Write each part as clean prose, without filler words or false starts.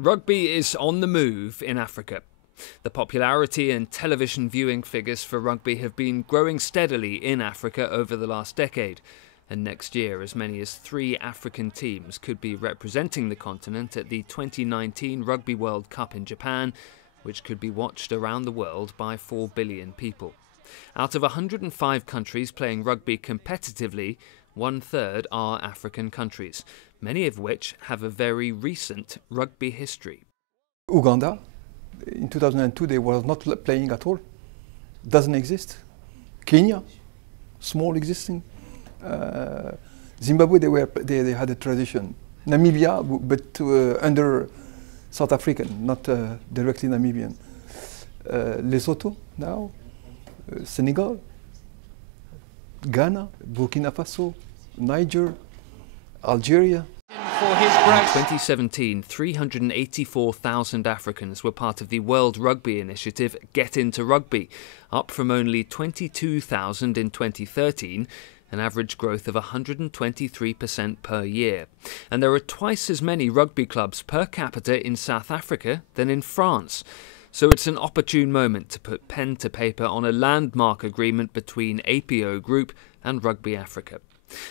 Rugby is on the move in Africa. The popularity and television viewing figures for rugby have been growing steadily in Africa over the last decade, and next year as many as 3 African teams could be representing the continent at the 2019 Rugby World Cup in Japan, which could be watched around the world by 4 billion people. Out of 105 countries playing rugby competitively, 1/3 are African countries, many of which have a very recent rugby history. Uganda, in 2002 they were not playing at all, doesn't exist. Kenya, small existing. Zimbabwe, they had a tradition. Namibia, but under South African, not directly Namibian. Lesotho now, Senegal, Ghana, Burkina Faso, Niger, Algeria. In 2017, 384,000 Africans were part of the World Rugby Initiative Get Into Rugby, up from only 22,000 in 2013, an average growth of 123% per year. And there are twice as many rugby clubs per capita in South Africa than in France. So it's an opportune moment to put pen to paper on a landmark agreement between APO Group and Rugby Africa.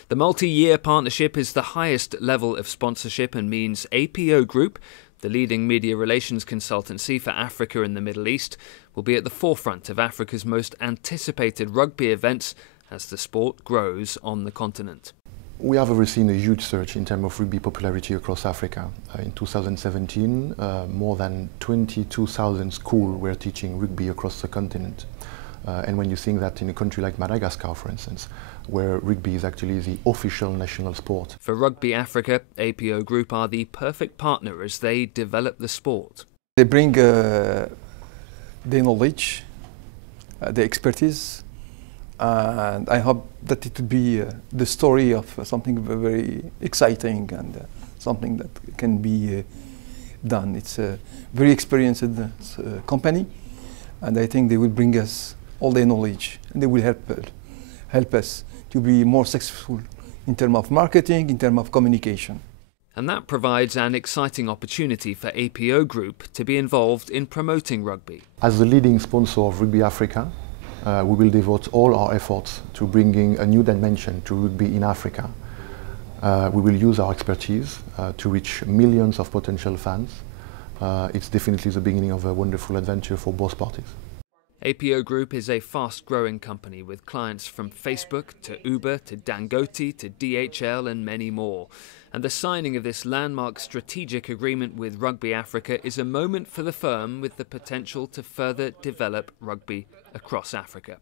The multi-year partnership is the highest level of sponsorship and means APO Group, the leading media relations consultancy for Africa and the Middle East, will be at the forefront of Africa's most anticipated rugby events as the sport grows on the continent. We have already seen a huge surge in terms of rugby popularity across Africa. In 2017, more than 22,000 schools were teaching rugby across the continent. And when you think that in a country like Madagascar, for instance, where rugby is actually the official national sport. For Rugby Africa, APO Group are the perfect partner as they develop the sport. They bring their knowledge, their expertise, and I hope that it will be the story of something very exciting and something that can be done. It's a very experienced company, and I think they will bring us all their knowledge, and they will help us to be more successful in terms of marketing, in terms of communication. And that provides an exciting opportunity for APO Group to be involved in promoting rugby. As the leading sponsor of Rugby Africa, we will devote all our efforts to bringing a new dimension to rugby in Africa. We will use our expertise to reach millions of potential fans. It's definitely the beginning of a wonderful adventure for both parties. APO Group is a fast-growing company with clients from Facebook to Uber to Dangote to DHL and many more. And the signing of this landmark strategic agreement with Rugby Africa is a moment for the firm with the potential to further develop rugby across Africa.